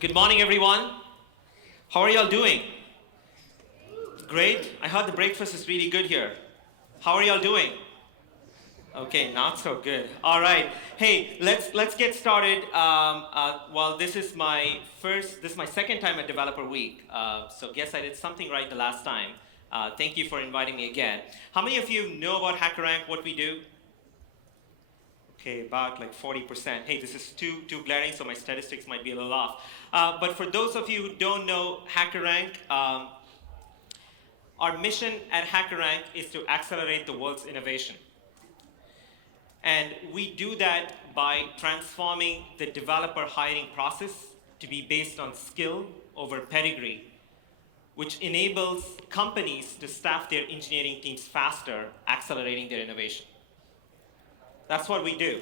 Good morning, everyone. How are y'all doing? Great. I heard the breakfast is really good here. How are y'all doing? Okay, not so good. All right. Hey, let's get started. Well, this is my second time at Developer Week. So guess I did something right the last time. Thank you for inviting me again. How many of you know about HackerRank, what we do? Okay, about like 40%. Hey, this is too glaring, so my statistics might be a little off. But for those of you who don't know HackerRank, our mission at HackerRank is to accelerate the world's innovation. And we do that by transforming the developer hiring process to be based on skill over pedigree, which enables companies to staff their engineering teams faster, accelerating their innovation. That's what we do.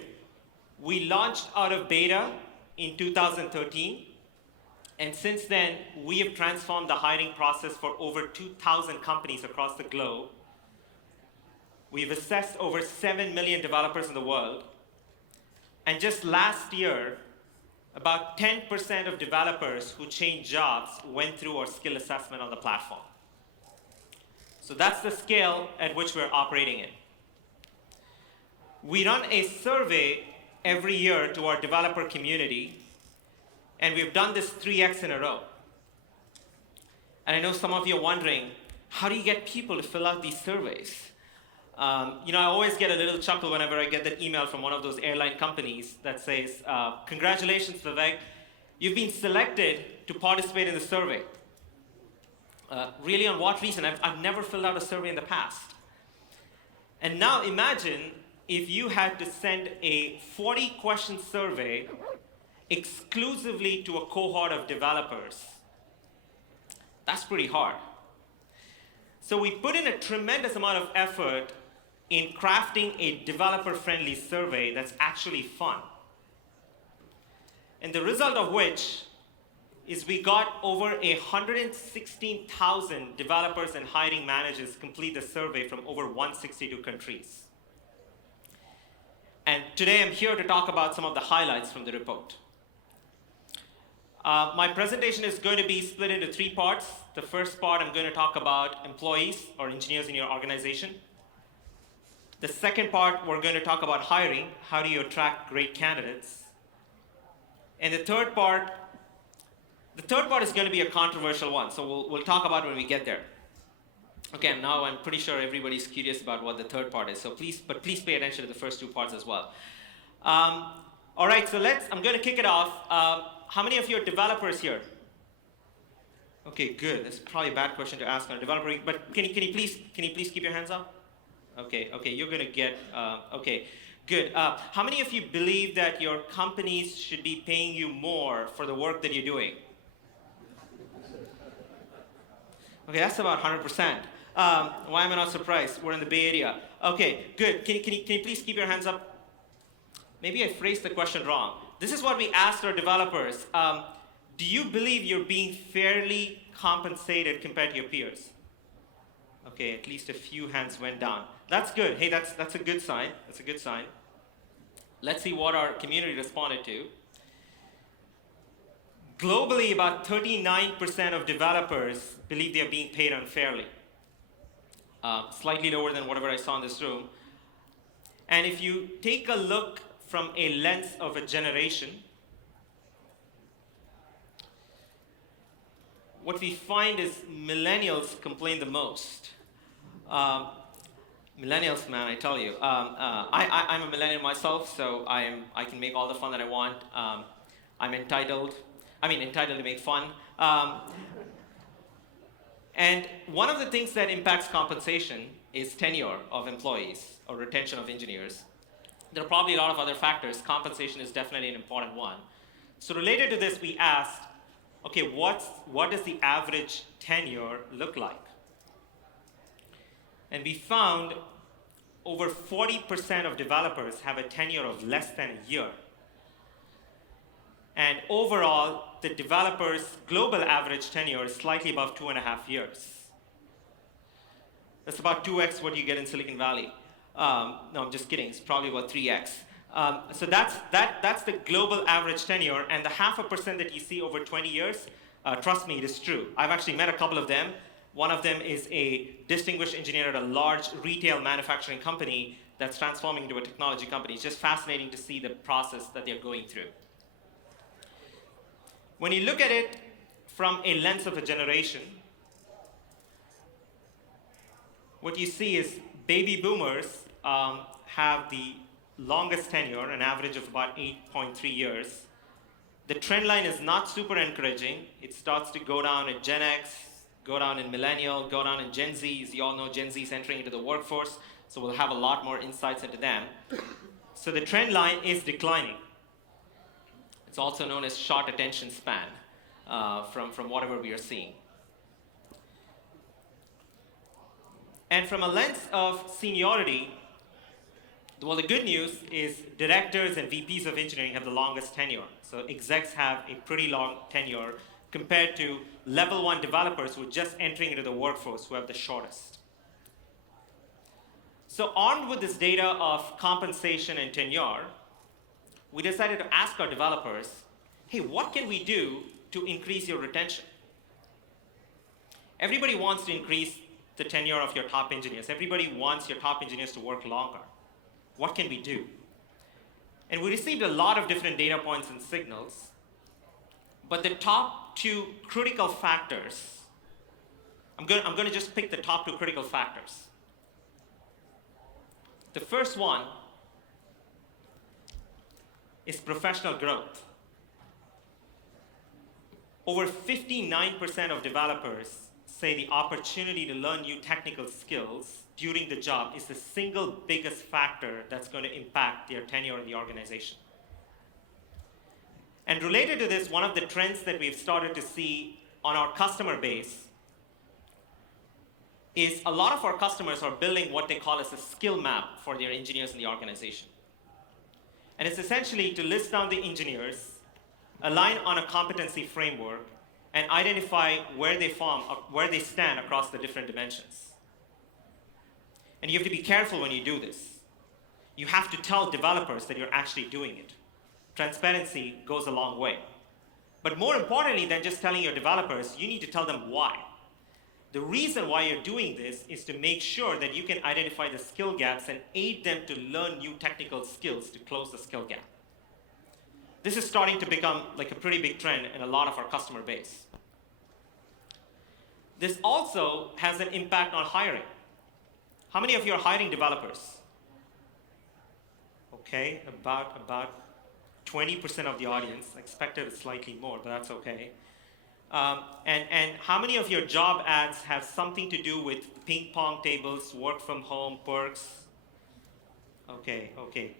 We launched out of beta in 2013, and since then, we have transformed the hiring process for over 2,000 companies across the globe. We've assessed over 7 million developers in the world, and just last year, about 10% of developers who changed jobs went through our skill assessment on the platform. So that's the scale at which we're operating in. We run a survey every year to our developer community, and we've done this 3x in a row. And I know some of you are wondering, how do you get people to fill out these surveys? I always get a little chuckle whenever I get that email from one of those airline companies that says, congratulations, Vivek, you've been selected to participate in the survey. Really, on what reason? I've never filled out a survey in the past. And now imagine if you had to send a 40-question survey exclusively to a cohort of developers. That's pretty hard. So we put in a tremendous amount of effort in crafting a developer-friendly survey that's actually fun. And the result of which is we got over 116,000 developers and hiring managers complete the survey from over 162 countries. And today I'm here to talk about some of the highlights from the report. My presentation is going to be split into 3 parts. The first part, I'm going to talk about employees or engineers in your organization. The second part, we're going to talk about hiring. How do you attract great candidates? And the third part is going to be a controversial one, so we'll talk about it when we get there. Okay, now I'm pretty sure everybody's curious about what the third part is, so please pay attention to the first 2 parts as well. All right, so I'm going to kick it off. How many of you are developers here? Okay, good. That's probably a bad question to ask on a developer, but can you please keep your hands up? Okay, you're going to get, okay, good. How many of you believe that your companies should be paying you more for the work that you're doing? Okay, that's about 100%. Why am I not surprised? We're in the Bay Area. Okay, good. Can you please keep your hands up? Maybe I phrased the question wrong. This is what we asked our developers. Do you believe you're being fairly compensated compared to your peers? Okay, at least a few hands went down. That's good. Hey, that's a good sign. That's a good sign. Let's see what our community responded to. Globally, about 39% of developers believe they are being paid unfairly. Slightly lower than whatever I saw in this room. And if you take a look from a lens of a generation, what we find is millennials complain the most. Millennials, man, I tell you. I'm a millennial myself, so I can make all the fun that I want. I'm entitled to make fun. And one of the things that impacts compensation is tenure of employees or retention of engineers. There are probably a lot of other factors. Compensation is definitely an important one. So related to this, we asked, okay, what does the average tenure look like? And we found over 40% of developers have a tenure of less than a year. And overall, the developer's global average tenure is slightly above 2.5 years. That's about 2x what you get in Silicon Valley. No, I'm just kidding. It's probably about 3x. So that's the global average tenure, and the 0.5% that you see over 20 years, trust me, it is true. I've actually met a couple of them. One of them is a distinguished engineer at a large retail manufacturing company that's transforming into a technology company. It's just fascinating to see the process that they're going through. When you look at it from a lens of a generation, what you see is baby boomers have the longest tenure, an average of about 8.3 years. The trend line is not super encouraging. It starts to go down at Gen X, go down in millennial, go down in Gen Z. As you all know, Gen Z is entering into the workforce, so we'll have a lot more insights into them. So the trend line is declining. It's also known as short attention span from whatever we are seeing. And from a lens of seniority, well, the good news is directors and VPs of engineering have the longest tenure. So execs have a pretty long tenure compared to level 1 developers who are just entering into the workforce who have the shortest. So armed with this data of compensation and tenure, we decided to ask our developers, hey, what can we do to increase your retention? Everybody wants to increase the tenure of your top engineers. Everybody wants your top engineers to work longer. What can we do? And we received a lot of different data points and signals, but the top 2 critical factors, I'm going to just pick the top 2 critical factors. The first one is professional growth. Over 59% of developers say the opportunity to learn new technical skills during the job is the single biggest factor that's going to impact their tenure in the organization. And related to this, one of the trends that we've started to see on our customer base is a lot of our customers are building what they call as a skill map for their engineers in the organization. And it's essentially to list down the engineers, align on a competency framework, and identify where they stand across the different dimensions. And you have to be careful when you do this. You have to tell developers that you're actually doing it. Transparency goes a long way. But more importantly than just telling your developers, you need to tell them why. The reason why you're doing this is to make sure that you can identify the skill gaps and aid them to learn new technical skills to close the skill gap. This is starting to become like a pretty big trend in a lot of our customer base. This also has an impact on hiring. How many of you are hiring developers? Okay, about 20% of the audience. I expected slightly more, but that's okay. And how many of your job ads have something to do with ping pong tables, work from home, perks? Okay,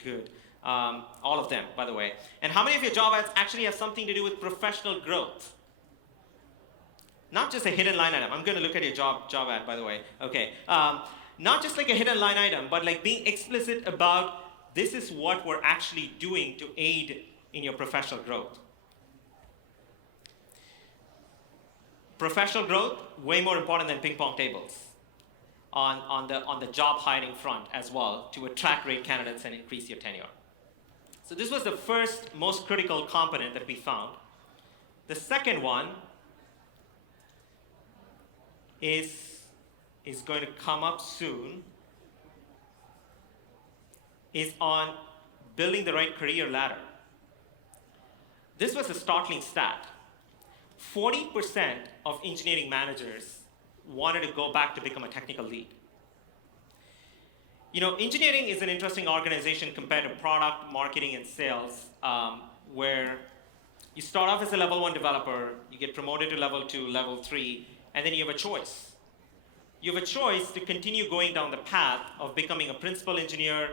good. All of them, by the way. And how many of your job ads actually have something to do with professional growth? Not just a hidden line item. I'm going to look at your job ad, by the way. Okay. Not just like a hidden line item, but like being explicit about this is what we're actually doing to aid in your professional growth. Professional growth, way more important than ping pong tables on the job hiring front as well, to attract great candidates and increase your tenure. So this was the first most critical component that we found. The second one is going to come up soon, is on building the right career ladder. This was a startling stat. 40% of engineering managers wanted to go back to become a technical lead. You know, engineering is an interesting organization compared to product, marketing, and sales, where you start off as a level 1 developer, you get promoted to level 2, level 3, and then you have a choice. You have a choice to continue going down the path of becoming a principal engineer,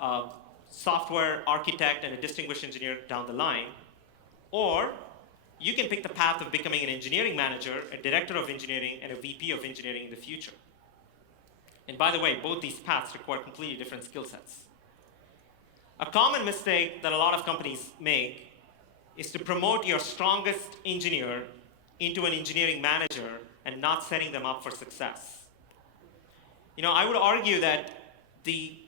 a software architect, and a distinguished engineer down the line, or you can pick the path of becoming an engineering manager, a director of engineering, and a VP of engineering in the future. And by the way, both these paths require completely different skill sets. A common mistake that a lot of companies make is to promote your strongest engineer into an engineering manager and not setting them up for success. You know, I would argue that the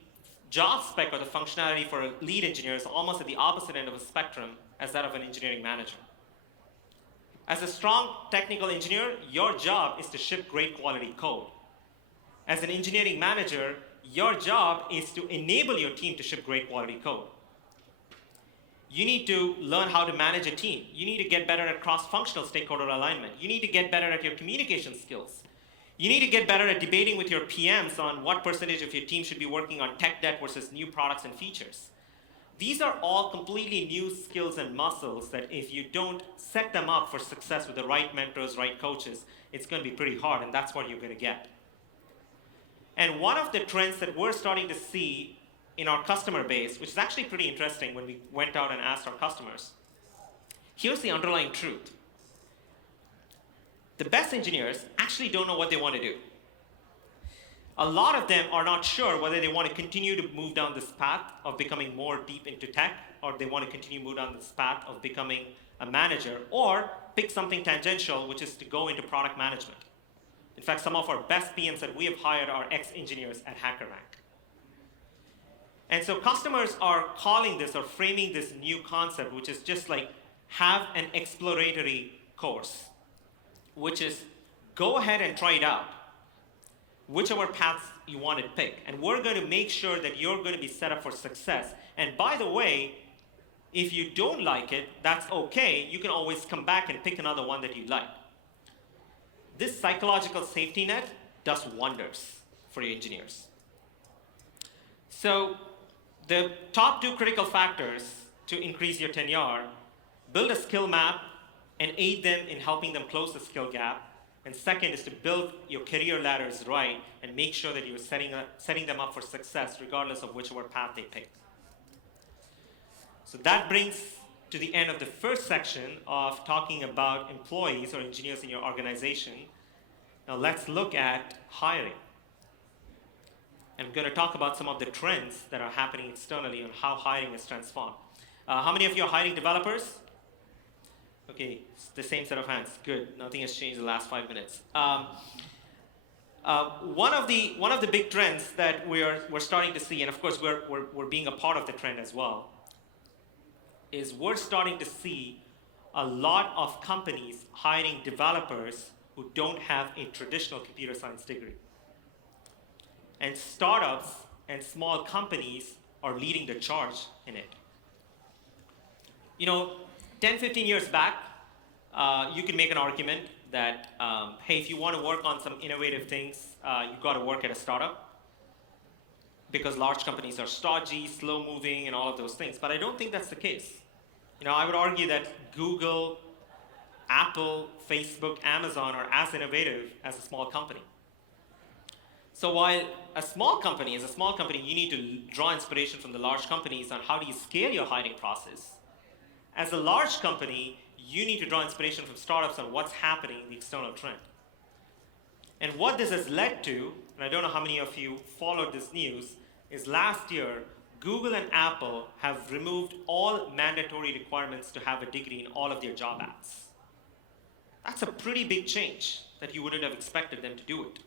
job spec or the functionality for a lead engineer is almost at the opposite end of a spectrum as that of an engineering manager. As a strong technical engineer, your job is to ship great quality code. As an engineering manager, your job is to enable your team to ship great quality code. You need to learn how to manage a team. You need to get better at cross-functional stakeholder alignment. You need to get better at your communication skills. You need to get better at debating with your PMs on what percentage of your team should be working on tech debt versus new products and features. These are all completely new skills and muscles that if you don't set them up for success with the right mentors, right coaches, it's going to be pretty hard, and that's what you're going to get. And one of the trends that we're starting to see in our customer base, which is actually pretty interesting when we went out and asked our customers, here's the underlying truth. The best engineers actually don't know what they want to do. A lot of them are not sure whether they want to continue to move down this path of becoming more deep into tech, or they want to continue to move down this path of becoming a manager, or pick something tangential, which is to go into product management. In fact, some of our best PMs that we have hired are ex-engineers at HackerRank. And so customers are calling this or framing this new concept, which is just like have an exploratory course, which is go ahead and try it out, whichever paths you want to pick. And we're going to make sure that you're going to be set up for success. And by the way, if you don't like it, that's okay. You can always come back and pick another one that you like. This psychological safety net does wonders for your engineers. So the top 2 critical factors to increase your tenure: build a skill map and aid them in helping them close the skill gap. And second is to build your career ladders right and make sure that you're setting them up for success regardless of whichever path they pick. So that brings to the end of the first section of talking about employees or engineers in your organization. Now let's look at hiring. I'm going to talk about some of the trends that are happening externally on how hiring is transformed. How many of you are hiring developers? Okay, it's the same set of hands. Good. Nothing has changed in the last 5 minutes. One of the big trends that we're starting to see, and of course we're being a part of the trend as well, is we're starting to see a lot of companies hiring developers who don't have a traditional computer science degree. And startups and small companies are leading the charge in it. You know, 10, 15 years back, you could make an argument that, hey, if you want to work on some innovative things, you've got to work at a startup because large companies are stodgy, slow-moving, and all of those things. But I don't think that's the case. You know, I would argue that Google, Apple, Facebook, Amazon are as innovative as a small company. So while a small company is a small company, you need to draw inspiration from the large companies on how do you scale your hiring process. As a large company, you need to draw inspiration from startups on what's happening in the external trend. And what this has led to, and I don't know how many of you followed this news, is last year, Google and Apple have removed all mandatory requirements to have a degree in all of their job ads. That's a pretty big change that you wouldn't have expected them to do it.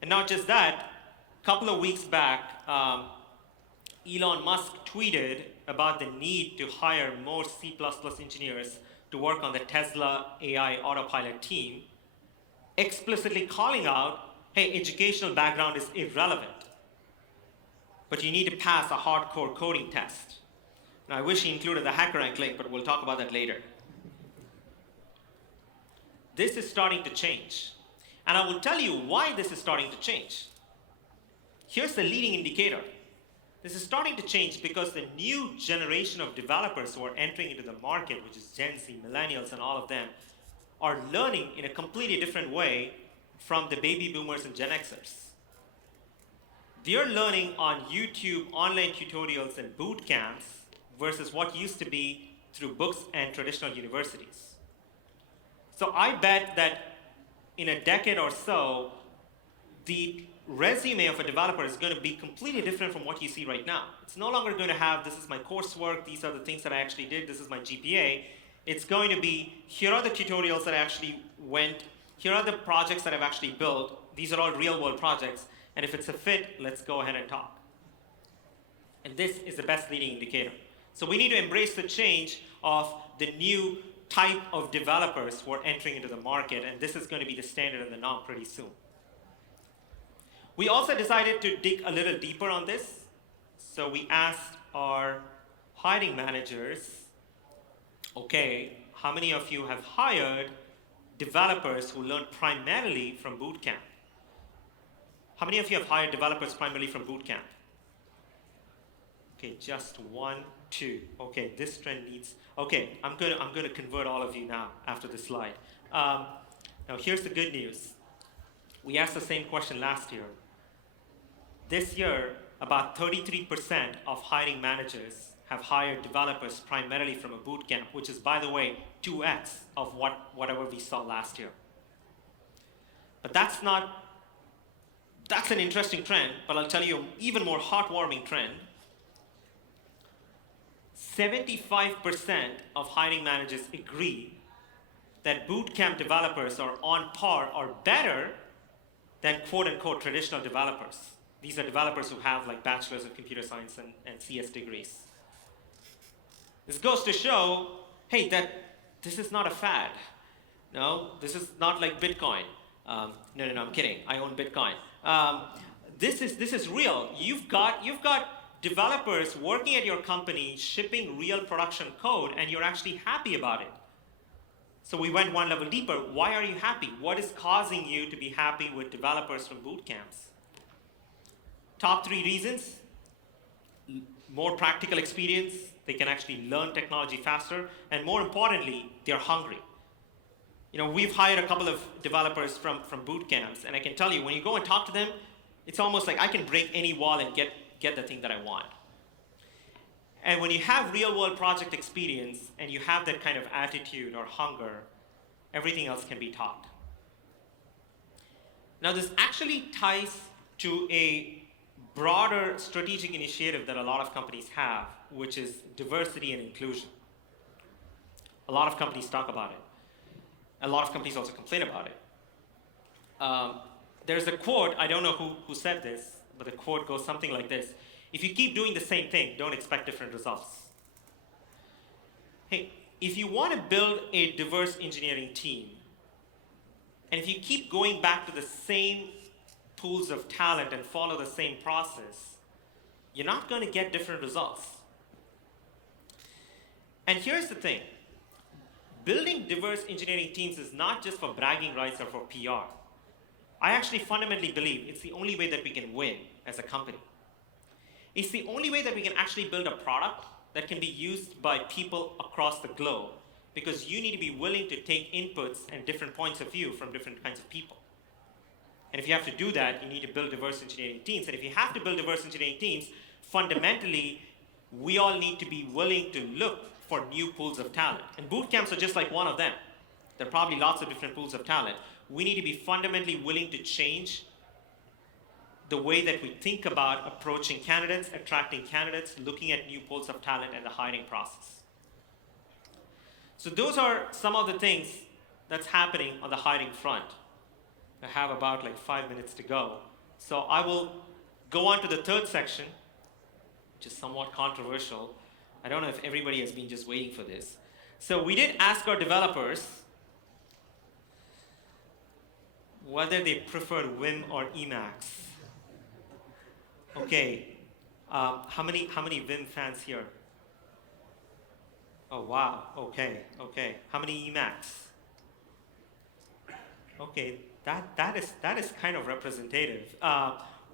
And not just that, a couple of weeks back, Elon Musk tweeted about the need to hire more C++ engineers to work on the Tesla AI autopilot team, explicitly calling out, hey, educational background is irrelevant, but you need to pass a hardcore coding test. Now, I wish he included the HackerRank link, but we'll talk about that later. This is starting to change. And I will tell you why this is starting to change. Here's the leading indicator. This is starting to change because the new generation of developers who are entering into the market, which is Gen Z, millennials, and all of them, are learning in a completely different way from the baby boomers and Gen Xers. They're learning on YouTube, online tutorials, and boot camps versus what used to be through books and traditional universities. So I bet that in a decade or so, the resume of a developer is going to be completely different from what you see right now. It's no longer going to have, this is my coursework, these are the things that I actually did, this is my GPA. It's going to be, here are the tutorials that I actually went, here are the projects that I've actually built, these are all real world projects, and if it's a fit, let's go ahead and talk. And this is the best leading indicator. So we need to embrace the change of the new type of developers who are entering into the market, and this is going to be the standard and the norm pretty soon. We also decided to dig a little deeper on this. So we asked our hiring managers, okay, how many of you have hired developers who learned primarily from bootcamp? How many of you have hired developers primarily from bootcamp? Okay, just 1, 2. Okay, this trend needs. Okay, I'm gonna convert all of you now after this slide. Now here's the good news. We asked the same question last year. This year, about 33% of hiring managers have hired developers primarily from a bootcamp, which is, by the way, 2x of whatever we saw last year. But that's an interesting trend, but I'll tell you an even more heartwarming trend. 75% of hiring managers agree that bootcamp developers are on par or better than quote-unquote traditional developers. These are developers who have like bachelors of computer science and CS degrees. This goes to show, hey, that this is not a fad. No, this is not like Bitcoin. No, I'm kidding. I own Bitcoin. This is real. You've got developers working at your company shipping real production code, and you're actually happy about it. So we went one level deeper. Why are you happy? What is causing you to be happy with developers from boot camps? Top 3 reasons: more practical experience, they can actually learn technology faster, and more importantly, they're hungry. You know, we've hired a couple of developers from boot camps, and I can tell you, when you go and talk to them, it's almost like I can break any wall and get the thing that I want. And when you have real-world project experience and you have that kind of attitude or hunger, everything else can be taught. Now, this actually ties to a broader strategic initiative that a lot of companies have, which is diversity and inclusion. A lot of companies talk about it. A lot of companies also complain about it. There's a quote, I don't know who said this, but the quote goes something like this: if you keep doing the same thing, don't expect different results. Hey, if you want to build a diverse engineering team, and if you keep going back to the same pools of talent and follow the same process, you're not going to get different results. And here's the thing. Building diverse engineering teams is not just for bragging rights or for PR. I actually fundamentally believe it's the only way that we can win as a company. It's the only way that we can actually build a product that can be used by people across the globe, because you need to be willing to take inputs and different points of view from different kinds of people. And if you have to do that, you need to build diverse engineering teams. And if you have to build diverse engineering teams, fundamentally, we all need to be willing to look for new pools of talent. And boot camps are just like one of them. There are probably lots of different pools of talent. We need to be fundamentally willing to change the way that we think about approaching candidates, attracting candidates, looking at new pools of talent, and the hiring process. So those are some of the things that's happening on the hiring front. I have about like 5 minutes to go. So I will go on to the third section, which is somewhat controversial. I don't know if everybody has been just waiting for this. So we did ask our developers whether they preferred Vim or Emacs. Okay, how many Vim fans here? Oh wow, okay. How many Emacs? Okay, that is kind of representative.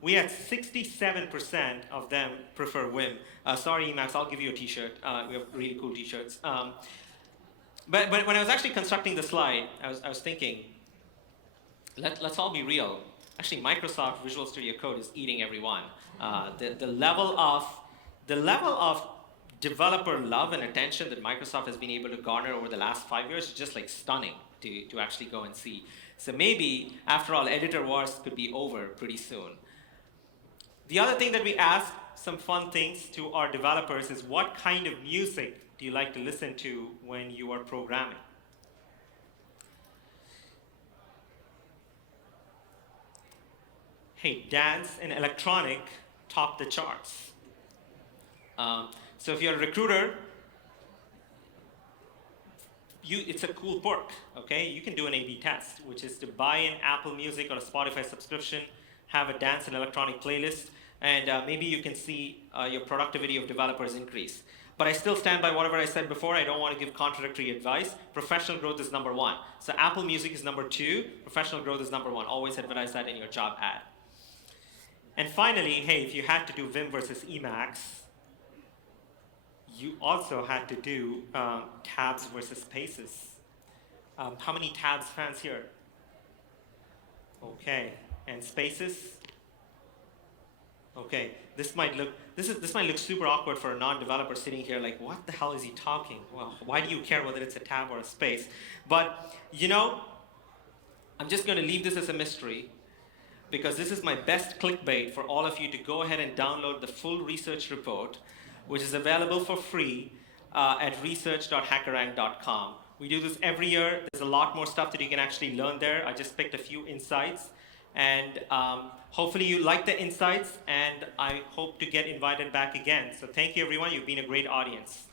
We had 67% of them prefer Vim. Sorry, Emacs, I'll give you a t-shirt. We have really cool t-shirts. But when I was actually constructing the slide, I was thinking, let's all be real. Actually, Microsoft Visual Studio Code is eating everyone. The level of developer love and attention that Microsoft has been able to garner over the last 5 years is just like stunning to actually go and see. So maybe, after all, editor wars could be over pretty soon. The other thing that we asked, some fun things to our developers, is what kind of music do you like to listen to when you are programming? Hey, dance and electronic topped the charts. So if you're a recruiter, it's a cool perk, okay? You can do an A/B test, which is to buy an Apple Music or a Spotify subscription, have a dance and electronic playlist, and maybe you can see your productivity of developers increase. But I still stand by whatever I said before. I don't want to give contradictory advice. Professional growth is number one. So Apple Music is number two. Professional growth is number one. Always advertise that in your job ad. And finally, hey, if you had to do Vim versus Emacs, you also had to do tabs versus spaces. How many tabs fans here? Okay, and spaces? Okay, this might look super awkward for a non-developer sitting here like, what the hell is he talking? Well, why do you care whether it's a tab or a space? But, you know, I'm just going to leave this as a mystery because this is my best clickbait for all of you to go ahead and download the full research report, which is available for free at research.hackerrank.com. We do this every year. There's a lot more stuff that you can actually learn there. I just picked a few insights. And hopefully you like the insights, and I hope to get invited back again. So thank you, everyone. You've been a great audience.